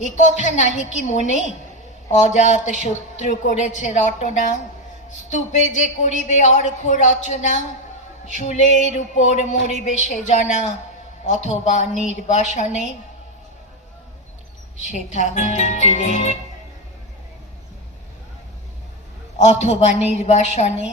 এ কথা নাহি কি মনে? অজাত শত্রু করেছে রটনা, স্তূপে যে করিবে অর্ঘ রচনা, শুলের উপর মরিবে সে জনা, অথবা নির্বাসনে। সেথা হতে ফিরে অথবা নির্বাসনে।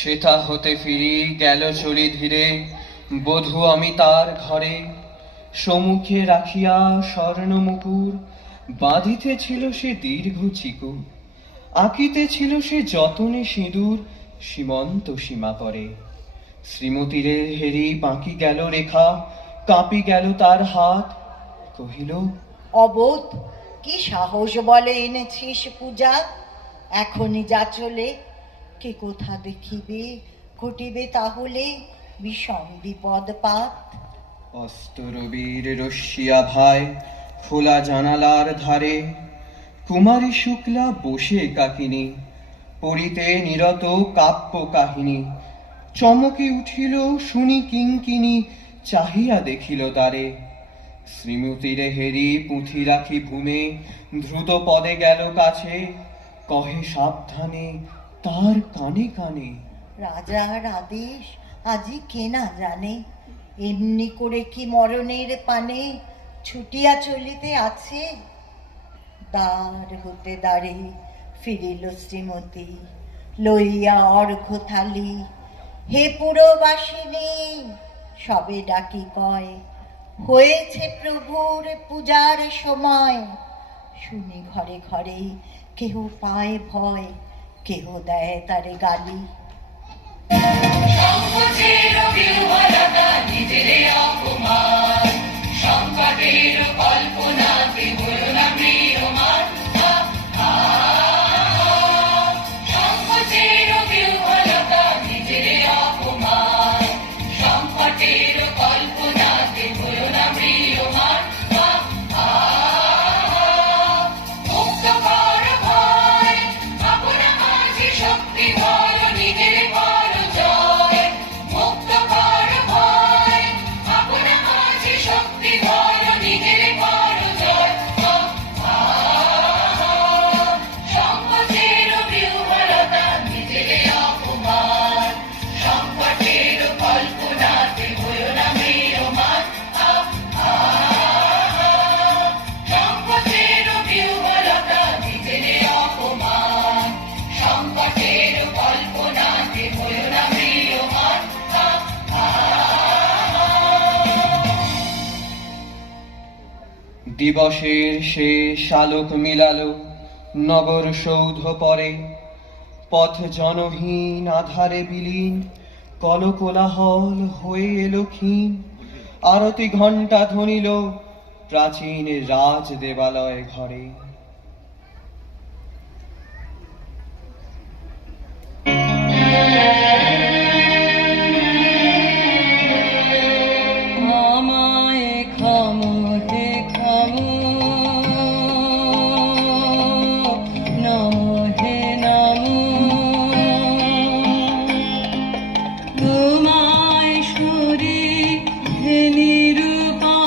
সেথা হতে ফিরি গেল চলি ধীরে, বধূ আমি তার ঘরে। সম্মুখে রাখিয়া স্বর্ণ মুকুর, বাঁধিতেছিল সে দীর্ঘ চিকুর, আঁকিতেছিল সে যতনে সিঁদুর, সীমন্ত সীমা পরে। শ্রীমতীরে হেরি বাঁকি গেল রেখা, কাঁপি গেল তার হাত, কহিল, অবোধ, কি সাহস বলে এনেছিস পূজা? এখনই যা চলে, কে কোথা দেখিবে, ঘটিবে তাহলে বিষম বিপদপাত। অস্তরবীর রশ্মিয়া ভাই খোলা জানালার ধারে, কুমারী শুক্লা বসে একাকিনী, পড়িতে নিরত কাব্য কাহিনী। চমকে উঠিল শুনি কিঙ্কিনী, চাহিয়া দেখিল দ্বারে। শ্রীমতীরে হেরি পুঁথি রাখি ভূমে, দ্রুত পদে গেল কাছে, কহে সাবধানে তার কানে কানে, রাজার আদেশ আজি কে না জানে, এমনি করে কি মরণের পানে ছুটিয়া চলিতে আছে। দ্বার হতে দ্বারে ফিরিল শ্রীমতী, লইয়া অর্ঘ থালি। হে পুরবাসিনী, সবে ডাকি কয়, হয়েছে প্রভুর পূজার সময়। শুনি ঘরে ঘরে কেহ পায় ভয়, কেহ দেয় তারে গালি। সংকোচের বিহ্বলতা, নিজেরে অপমান, সংকটের কল্পনাতে হলো না ম্রিয়মাণ। সংকোচের বিহ্বলতা, নিজেরে অপমান, সংকটের কল্পনাতে হলো না ম্রিয়মাণ। মুক্ত কর ভয়, আপনা মাঝে শক্তি ধর, নিজের কর জয়। মুক্ত কর ভয়, আপনা মাঝে শক্তি ধর, নিজের কর জয়। সংকোচের বিহ্বলতা, নিজেরে অপমান, সংকটের কল্পনাতে হলো না ম্রিয়মাণ। সংকোচের বিহ্বলতা, নিজেরে অপমান, সংকটের কল্পনাতে হলো না ম্রিয়মাণ। দিবসের শেষ আলোক মিলালো নগর সৌধ পরে, পথ জনহীন আধারে বিলীন, কলকোলাহল হয়ে এলো ক্ষীণ। আরতি ঘণ্টা ধ্বনিল প্রাচীন রাজ দেবালয় ঘরে।